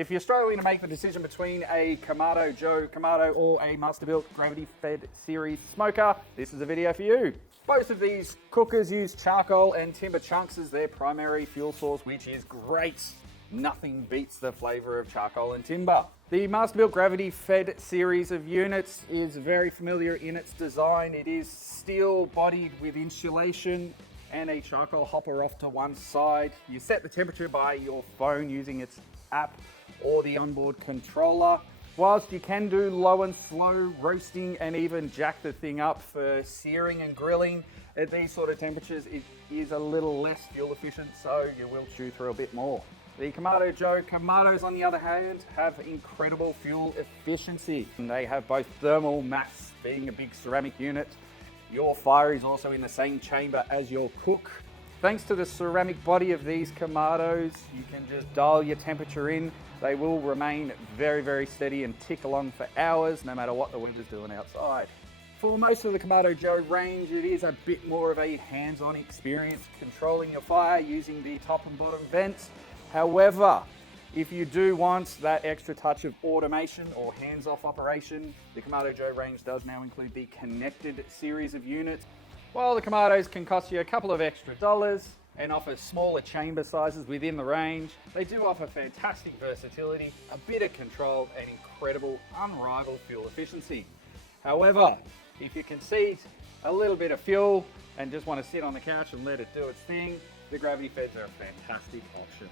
If you're struggling to make the decision between a Kamado Joe Kamado or a Masterbuilt Gravity Series smoker, this is a video for you. Both of these cookers use charcoal and timber chunks as their primary fuel source, which is great. Nothing beats the flavor of charcoal and timber. The Masterbuilt Gravity Series of units is very familiar in its design. It is steel bodied with insulation and a charcoal hopper off to one side. You set the temperature by your phone using its app or the onboard controller. Whilst you can do low and slow roasting and even jack the thing up for searing and grilling, at these sort of temperatures it is a little less fuel efficient, so you will chew through a bit more. The Kamado Joe Kamados, on the other hand, have incredible fuel efficiency. They have both thermal mass, being a big ceramic unit. Your fire is also in the same chamber as your cook. Thanks to the ceramic body of these Kamados, you can just dial your temperature in. They will remain very, very steady and tick along for hours, no matter what the weather's doing outside. For most of the Kamado Joe range, it is a bit more of a hands-on experience controlling your fire using the top and bottom vents. However, if you do want that extra touch of automation or hands-off operation, the Kamado Joe range does now include the connected series of units. While the Kamados can cost you a couple of extra dollars and offer smaller chamber sizes within the range, they do offer fantastic versatility, a bit of control, and incredible unrivaled fuel efficiency. However, if you concede a little bit of fuel and just want to sit on the couch and let it do its thing, the Gravity Feds are a fantastic option.